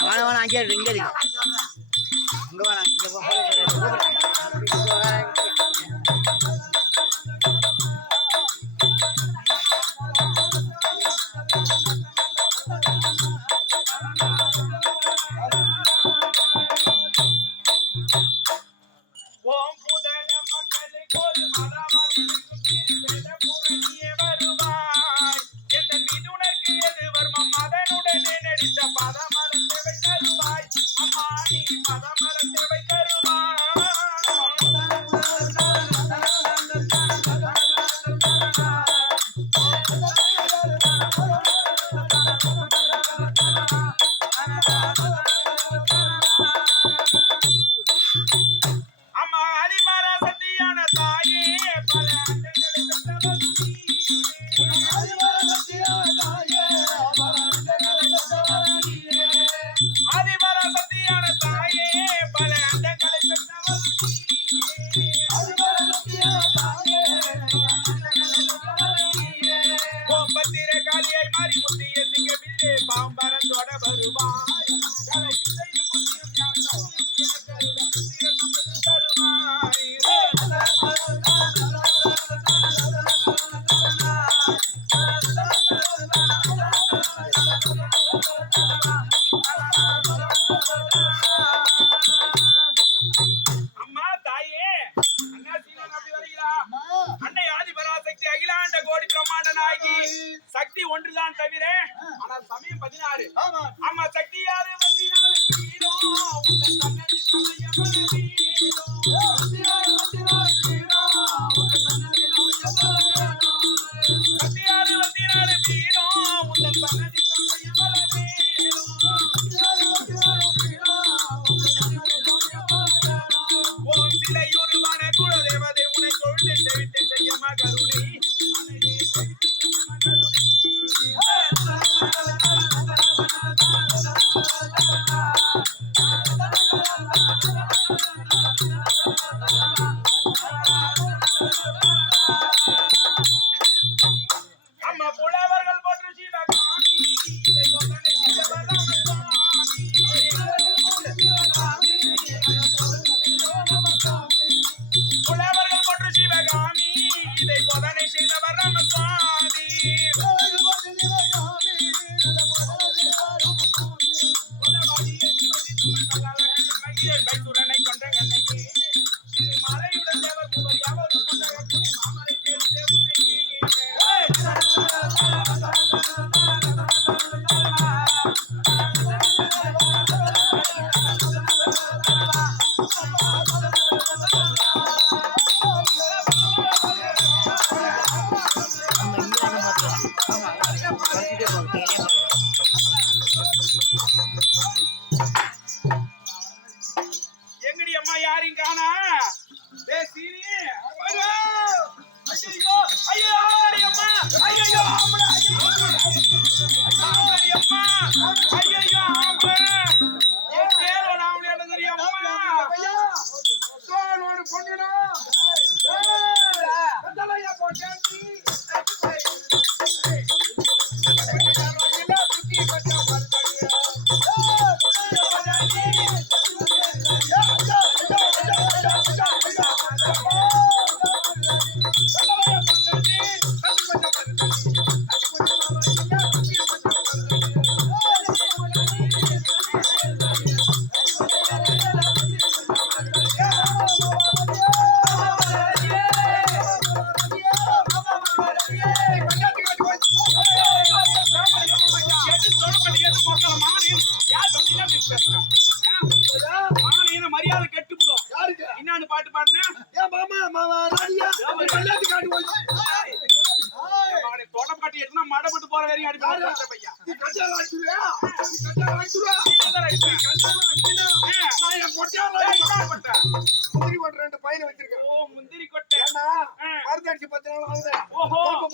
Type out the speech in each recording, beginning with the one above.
அவன் அவன் அங்கே இருக்கு வருவாய் ஆனால் சமயம் பதினாறு. ஆமா. சக்தியாறு பதினாறு. முந்திரி கொட்டை. ரெண்டு பையனை வச்சிருக்கேன் ஓ முந்திரி கொட்டை. ஏன்னா மருந்து அடிச்சு பத்து நாள் ஆகுது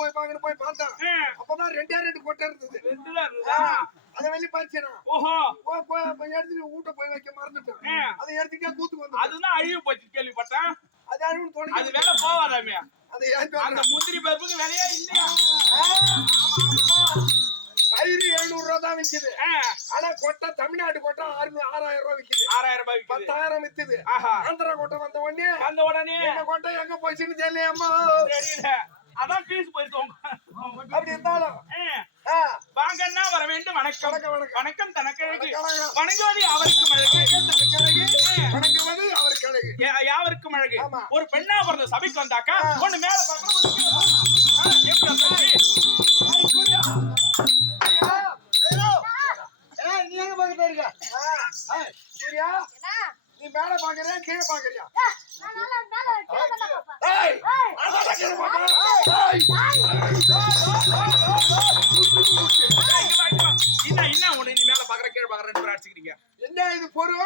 போய் பாக்கணும் போய் பார்த்தேன். அப்பதான் ரெண்டே ரெண்டு கொட்டை இருந்தது. அதை வெளியே பறிச்சிடும் ஓஹோ. எடுத்துட்டு ஊட்ட போய் வைக்க மறந்துட்டேன். அதை எடுத்துட்டே கூத்துக்கு வந்து அதுதான் அழிவு போச்சு கேள்விப்பட்டேன். அது அழிவு தோணி அது வேலை போவாராமியா அது அந்த முந்திரி பருப்புக்கு வேலையா இல்லையா. பயிறு எழுநூறு ரூபா தான் விக்குது. ஆனா கொட்டை தமிழ்நாடு கொட்டை ஆறு ஆறாயிரம் ரூபாய் விக்குது. ஆறாயிரம் ரூபாய் பத்தாயிரம் வித்துது. ஆஹா. ஆந்திரா கொட்டை வந்த உடனே வந்த உடனே எங்க கொட்டை எங்க போச்சுன்னு தெரியலையம்மா தெரியல. அதான் பீஸ் போயிருக்கோம் அப்படி இருந்தாலும். வாங்கன்னா வர வேண்டும். வணக்கம். வணக்கம், வணக்கம். தனக்கழகு. வணங்குவது யாவருக்கும் அழகு. வணங்குவது அவருக்கு அழகு. யாவருக்கும் அழகு. ஒரு பெண்ணா பிறந்த சபைக்கு வந்தாக்கா. ஒண்ணு மேல பார்க்கணும் எப்படி சூர்யா என்ன? நீ மேல பாக்குறியா கீழே பாக்குறியா. என்ன என்ன ஒண்ணு நீ மேல பாக்குற கீழே பாக்குற ரெண்டு பேரும் அடிச்சுக்கிறீங்க என்ன இது பொருள்.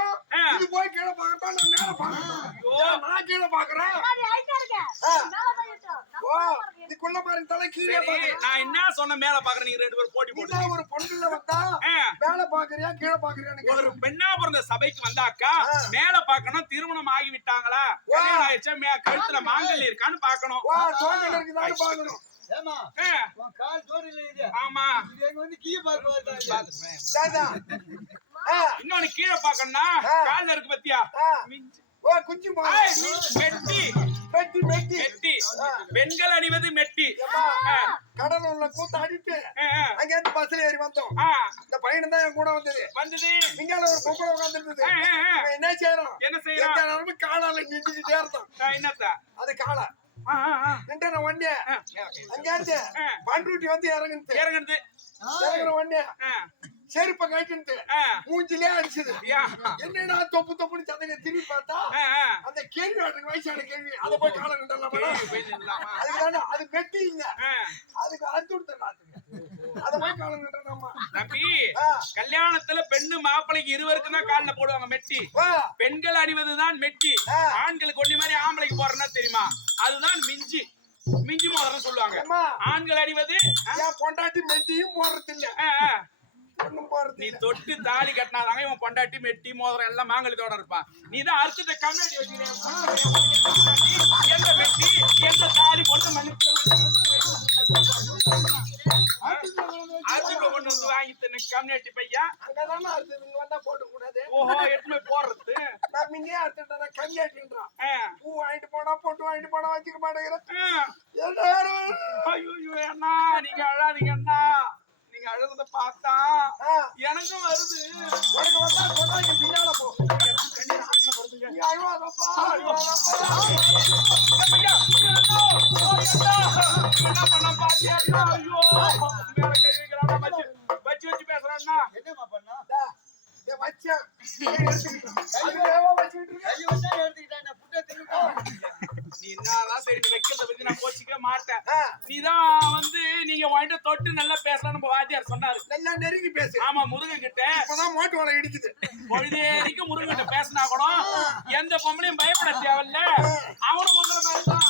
இது போய் கீழே பார்க்கத்தான் நான் மேல பாக்குறேன் நான் கீழே பாக்குறேன் நான் height ஆ இருக்கேன். ஆ. மேல தான் இருக்கேன். நான் ஓ மேல தான் இருக்கேன். நீ குள்ள பாருங்க தலை கீழே பாக்குறேன். நான் என்ன சொன்ன மேல பாக்குற நீங்க ரெண்டு பேரும் போட்டி போட்டு ஒரு பொண்ணுல வந்தா ஆ. மேல பாக்குறியா கீழே ஒரு. பெண்ணா பிறந்த சபைக்கு வந்தாக்கா. மேல பாக்கணும் திருமணம் ஆகி விட்டாங்களா. கல்யாணம் ஆயிடுச்சா மே- கழுத்துல இருக்கான்னு பாக்கணும் பாக்கணும் ஏமா ஆ, உன் கால் ஜோடியில இது. ஆமா. இது எங்க வந்து பார்க்க இன்னொன்னு கீழே பாக்கணும்னா. கால்ல இருக்கு பத்தியா? ஓ மெட்டி மெட்டி. மெட்டி. பெண்கள் அணிவது மெட்டி. கடல்ல உள்ள கூத்த ஆ. அங்க இருந்து பஸ்ல ஏறி வந்தோம். இந்த பையன் தான் என் கூட வந்தது. வந்தது. இங்கால ஒரு பொம்பளை உட்காந்துருந்தது. என்ன செய்யறோம் என்ன நேரமும் காலால நின்றுக்கிட்டே இருந்தோம் என்னத்த? அது காலை. நின்று நான் வண்டிய அங்க இருந்து. பண்ருட்டி வந்து இறங்குது இறங்குற வண்டிய செருப்ப கட்டிட்டு. மூஞ்சிலே அடிச்சது. என்னடா தொப்பு தொப்புன்னு சந்தையில திரும்பி பார்த்தா. அந்த கேள்வி ஆட்டுக்கு வயசான கேள்வி. அதை போய் காலை கண்டலாமா கேள்வி போய் நில்லாமா? அதுக்கு தானே அது வெட்டி இல்ல. அதுக்கு அறுத்து விட்டுறாங்க அதை போய் காலம் கண்டலாமா தம்பி. கல்யாணத்துல பெண்ணு மாப்பிளைக்கு இருவருக்கும் தான் கால்ல போடுவாங்க மெட்டி. பெண்கள் அணிவதுதான் மெட்டி. ஆண்களுக்கு ஒண்ணு மாதிரி ஆம்பளைக்கு போடுறதுனா தெரியுமா? அதுதான் மிஞ்சி. மிஞ்சி மோதிரம் சொல்லுவாங்க. ஆண்கள் என் பொண்டாட்டி மெட்டியும் போடுறது இல்ல நீ தொட்டு தாலி கட்டினாதாங்க இவன் பொண்டாட்டி மெட்டி மோதிரம் எல்லாம் மாங்கலத்தோட இருப்பான். நீ தான் அறுத்தத கண்ணாடி வச்சுக்கிறேன் கம்யூனிட்டி பையா? அங்கதானே அறுத்தது இங்க வந்தா போட்டு கூடாது ஓஹோ போய் போடுறது. நான் இங்கே அறுத்துட்டேன் கம்மியாட்டின்றான் ஆ, பூ வாங்கிட்டு போனா பொட்டு வாங்கிட்டு போனா வச்சுக்க மாட்டேங்கிறேன். ஐயோ அண்ணா நீங்க அழாதீங்க அண்ணா. நீங்க அழுறத பார்த்தா எனக்கும் வருது. உனக்கு வந்தா சொல்றாங்க பின்னால போ. அழுவாதப்பா அழுவாதப்பா. என்ன பண்ண பாத்தியா நீதான் வந்து நீங்க வாங்கிட்டு தொட்டு நல்லா பேசலாம் நம்ம வாத்தியார் சொன்னாரு நல்லா நெருங்கி பேசு ஆமா முருகன் கிட்ட இப்பதான் மோட்டு வலை இடிக்குது. பொழுதேரிக்கு முருகன் கிட்ட பேசினா கூட எந்த பொம்பளையும் பயப்பட தேவையில்ல. அவனும் உங்களை மாதிரிதான்.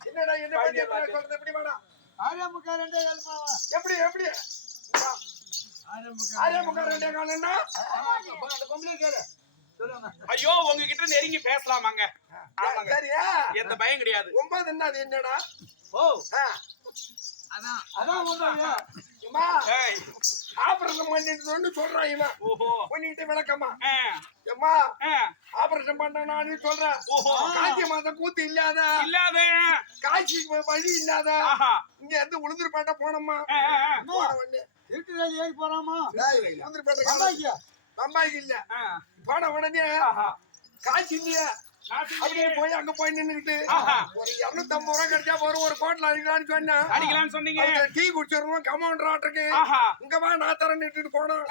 என்னடா என்ன எப்படி எப்படி? ஐயோ உங்ககிட்ட நெருங்கி பேசலாமாங்க? ஆமாங்க. சரியா? எந்த பயம் கிடையாது. ஒன்பது என்ன அது என்னடா? ஓ. அதான். ஆபரேஷன் பண்ணிட்டு சொல்றான் இவன். ஓஹோ. பண்ணிட்டு விளக்கமா. ஆ, எம்மா ஆ, ஆபரேஷன் பண்ணனான்னு சொல்றேன் ஓஹோ. காட்சி மாதம் கூத்து இல்லாத? இல்லாத. காட்சி வழி இல்லாத? ஆஹா. இங்க இருந்து உளுந்தூர்பேட்டை போனோமா ஆ, ஆ, ஆ. போன உடனே. இருட்டு வேலி ஏறி போறாமா அம்மாய்க்கியா பம்பாய்க்கு இல்ல. போன உடனே. காட்சி இல்லையா அப்படியே போய் அங்க போய் நின்னுக்கிட்டு. ஒரு இருநூத்தம்பது ரூபா கிடைச்சா போறோம் ஒரு கோட்டில் அடிக்கலாம்னு சொன்னேன் அடிக்கலாம்னு சொன்னீங்க. டீ குடிச்சிருவோம் கமௌண்டர் ஆட்டுக்கு ஆஹா. இங்க வா நான் தரேன் இட்டுட்டு போனோம்.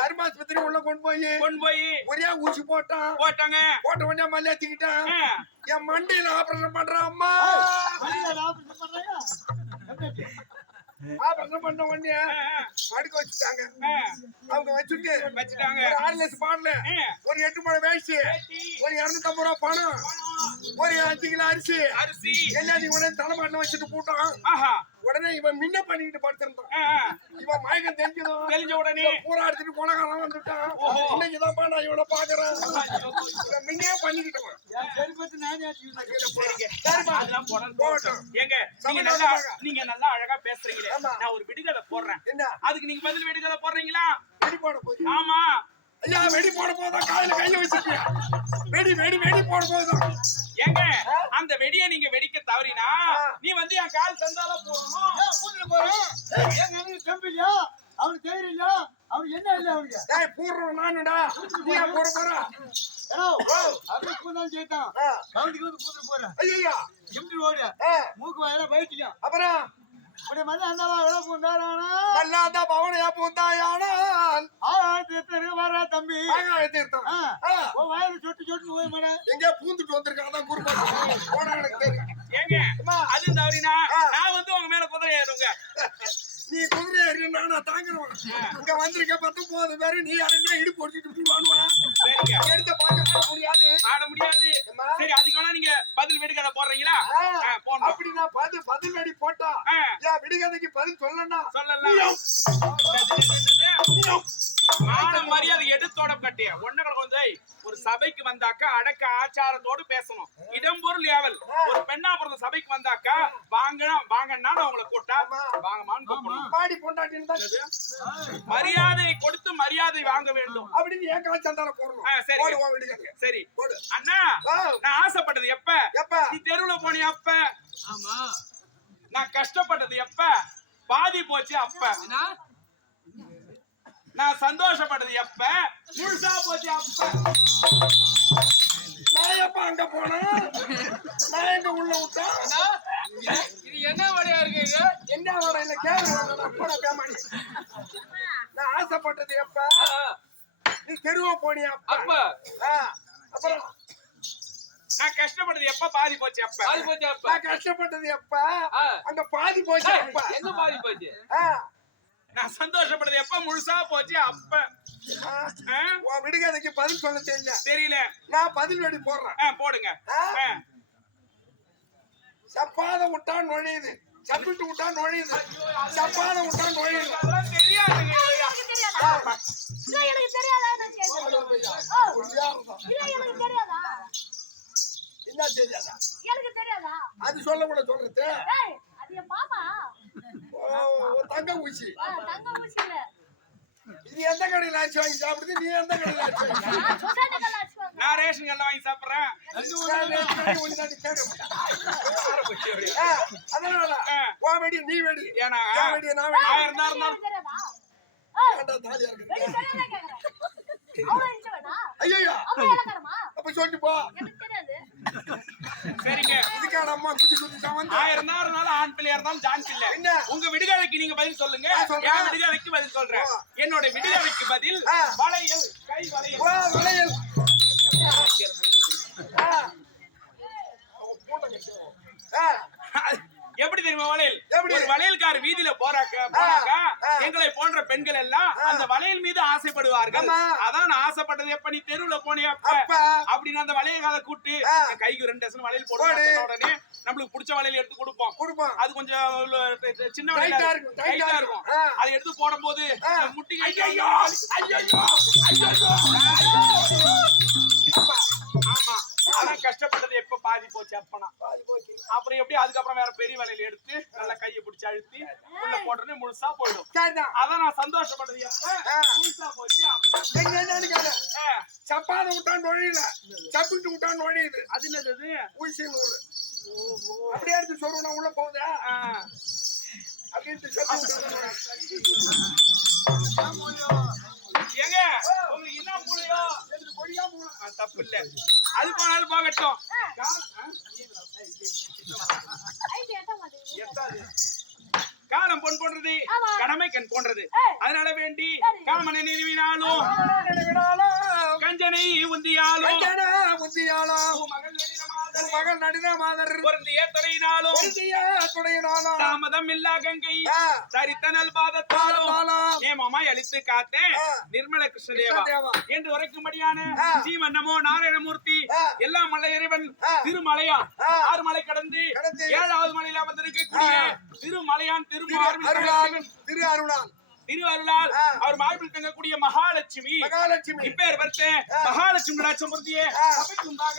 தர்மாஸ்பத்திரி உள்ள கொண்டு போய் கொண்டு போய். ஒரே ஊசி போட்டான் போட்டாங்க. போட்ட உடனே மல்லியாத்திக்கிட்டான் ஆ, என் மண்டையில ஆபரேஷன் பண்றான் அம்மா. ஆபரேஷன் ஆபரேஷன் பண்ண உடனே படுக்க வச்சுட்டாங்க. அவங்க வச்சுட்டு வச்சுட்டாங்க. ஆறு லட்சம் பாடல. ஒரு எட்டு மணி வேஸ்ட் ஒரு இருநூத்தம்பது ரூபா பணம். ஒரு அஞ்சு கிலோ அரிசி. அரிசி. எல்லாத்தையும் உடனே தலைமாட்டில் வச்சுட்டு போட்டான் ஆஹா. உடனே இவன் முன்ன பண்ணிக்கிட்டு படுத்திருந்தான். இவன் மயக்கம் தெரிஞ்சதும் தெரிஞ்ச உடனே பூரா எடுத்துட்டு கொலகாரம் வந்துட்டான். ஓஹோ. இன்னைக்குதான்ப்பா நான் இவனை பாக்குறேன் இவன் முன்னே. ஏங்க, நீங்க நல்லா பண்ணுவாங்க. நீங்க நல்லா அழகா பேசுறீங்களே. ஆமா. நான் ஒரு விடுகதை போடுறேன். என்ன? அதுக்கு நீங்க பதில் விடுகதை போடுறீங்களா? ஆமா. ஐயா வெடி போட போதா காயில கைய வச்சிருக்கேன் வெடி வெடி வெடி போட போதும் ஏங்க அந்த வெடியை நீங்க வெடிக்க தவறினா நீ வந்து என் கால் சந்தால போடணும் அவனுக்கு தைரியம் இல்ல அவனுக்கு என்ன இல்ல அவனுக்கு டேய் பூர்றோம் நானுடா நீ போற? பூந்தான் சேர்த்தான் ஆ. கவுண்டிக்கு வந்து போறேன். ஐயா எப்படி ஓடு. மூக்கு வாயில பயிற்சிக்கான் அப்புறம்? அந்த விட பூந்தாரானா? மல்லாத பவனையா பூந்தாயானால் ஆயிரத்தி எத்தனை வர தம்பி. தீர்த்தம் உன் வாயில சொட்டு சொட்டு போய் மட எங்கேயோ பூந்துட்டு வந்திருக்கான் அதான் குருபாசம் போட எனக்கு தெரியும் ஏங்க அம்மா. அது தவறினா. நான் வந்து உங்க மேல குதிரை ஏறுங்க நீ குதிரை ஏறி நானா தாங்குறவன். இங்க வந்திருக்க பத்து போது பேரு நீ யாருன்னா இடுப்பு ஒடிச்சிட்டு போடுவா சரிங்க. எடுத்த பார்க்க முடியாது. ஆட முடியாது. சரி அதுக்கு வேணா நீங்க பதில் விடுகதை போடுறீங்களா. அப்படி நான் பதில் பதில் வெடி போட்டா ஆ, விடுகதைக்கு பதில் சொல்லனா சொல்லலாம் மான மரியாதை எடுத்தோட கட்டிய ஒன்னகளை வந்து ஒரு சபைக்கு வந்தாக்கா அடக்க ஆச்சாரத்தோடு பேசணும். இடம்பொருள் ஏவல் ஒரு பெண்ணா பிறந்த சபைக்கு வந்தாக்கா வாங்க வாங்கன்னா நான் உங்களை கூட்டா கூப்பிடணும். பாடி பொண்டாட்டின்னு? மரியாதை கொடுத்து மரியாதை வாங்க வேண்டும். அப்படின்னு ஏன் போடணும். ஆ, சரி. சரி. போடு. அண்ணா நான் ஆசைப்பட்டது எப்ப? எப்ப? நீ தெருவுல போனிய அப்ப? நான் கஷ்டப்பட்டது எப்ப? பாதி போச்சு அப்ப. நான் சந்தோஷப்பட்டது எப்ப? முழுசா போச்சு அப்ப. நான் எப்ப அங்க போனேன்? நான் எங்க உள்ள விட்டேன்? இது என்ன வழியா இருக்கு இது? என்ன இல்ல கேள்வி நான் ஆசைப்பட்டது எப்ப? நீ தெருவ போனியா அப்ப. எப்ப பாதி போச்சு அப்ப. பாதி போச்சு அப்ப. நான் கஷ்டப்பட்டது எப்ப? ஆ. அங்க பாதி போச்சு அப்ப. என்ன பாதி போச்சு? நான் சந்தோஷப்பட்டது எப்ப? முழுசா போச்சு அப்ப? உன் விடுகதைக்கு பதில் சொல்ல தெரியல. தெரியல. நான் பதில் வெடி போடுறேன். ஆ, போடுங்க. சப்பாத விட்டா நுழையுது. சப்பிட்டு விட்டா நுழையுது. சப்பாத விட்டா நுழையுது. அதெல்லாம் தெரியாதுங்க. எனக்கு தெரியாதா? என்ன தெரியாதா? எனக்கு தெரியாதா? அது சொல்ல கூட சொல்றது. ஏய், அது என் பாப்பா. ஓ, ஒரு தங்க ஊசி. ஆ, தங்க ஊசி இல்ல. இது எந்த கடையில் ஆச்சு வாங்கி சாப்பிடுது? நீ எந்த கடையில் ஆச்சு வாங்கி? நான் ரேஷன் எல்லாம் வாங்கி சாப்பிடுறேன். நீ அதனால. உன் வெடி நீ வெடி. ஏன்னா வெடி நான் வெடி. ஆயிரம் தான் இருந்தாலும் தாலியா அவ்வளவு இளக்காரமா? அப்ப சொல்லிட்டு போ. சரிங்க இதுக்கான அம்மா குத்தி குத்தி தான் வந்து ஆயிரம் தான் இருந்தாலும் ஆண் பிள்ளையா இருந்தாலும் சான்ஸ் இல்ல என்ன? உங்க விடுகதைக்கு நீங்க பதில் சொல்லுங்க. என் விடுகதைக்கு பதில் சொல்றேன். என்னோட விடுகதைக்கு பதில். வளையல் கை வளையல் வளையல். எப்படி தெரியுமா வளையல்? எப்படி? ஒரு வளையல்கார வீதியில போறாக்க போறாக்க. எங்களை போன்ற பெண்கள் எல்லாம் அந்த வளையல் மீது ஆசைப்படுவார்கள். அதான் ஆசைப்பட்டது. எப்ப நீ தெருவுல போனிய அப்ப? அப்ப. அப்படின்னு அந்த வளையல்கார கூட்டு கைக்கு ரெண்டு டசன் வளையல் போடு. போடுவோம் உடனே நம்மளுக்கு பிடிச்ச வளையல் எடுத்து கொடுப்போம். கொடுப்போம். அது கொஞ்சம் சின்ன வளையலா இருக்கும், டைட்டா இருக்கும். அதை எடுத்து போடும்போது முட்டி கை ஐயையோ, ஐயையோ, ஐயையோ. அதான் கஷ்டப்பட்டது எப்ப பாதி போச்சு அப்பனா? பாதி போச்சு. அப்புறம் எப்படி அதுக்கப்புறம் வேற பெரிய வலையில எடுத்து நல்லா கையை பிடிச்சு அழுத்தி உள்ள போட்டோன்னே முழுசா போயிடும். சரிதான். அதான் நான் சந்தோஷப்பட்டது. எப்ப? ஆ. முழுசா போச்சு சப்பாத விட்டா நுழையல சப்பிட்டு விட்டா நுழையுது அது என்னது? ஊசி நூல் அப்படியே எடுத்து சொல்லுவா உள்ள போகுதா? ஆ, அப்படின்ட்டு சப்பி மாதர் பொருந்திய துறையினாலும் பொருந்திய துணையினாலும் தாமதம் இல்லா கங்கை. சரித்தனல் பாதத்தாலும் நேமமாய் அழித்து காத்தேன். நிர்மல கிருஷ்ணதேவா. என்று உரைக்கும்படியான நமோ நாராயணமூர்த்தி ஆ. எல்லாம் மலை இறைவன். திருமலையா. ஆறு மலை கடந்து ஏழாவது மலையில வந்திருக்கக்கூடிய. திருமலையான் திரு திருமார்பில் அருளால் தங்கக்கூடிய- திரு அருளால் திரு அருளால் ஆ. அவர் மார்பில் தங்கக்கூடிய மகாலட்சுமி மகாலட்சுமி இப்பேர் வர்த்தே மகாலட்சுமி ராட்சமூர்த்தியே ஆ. சபைக்கு உண்டாக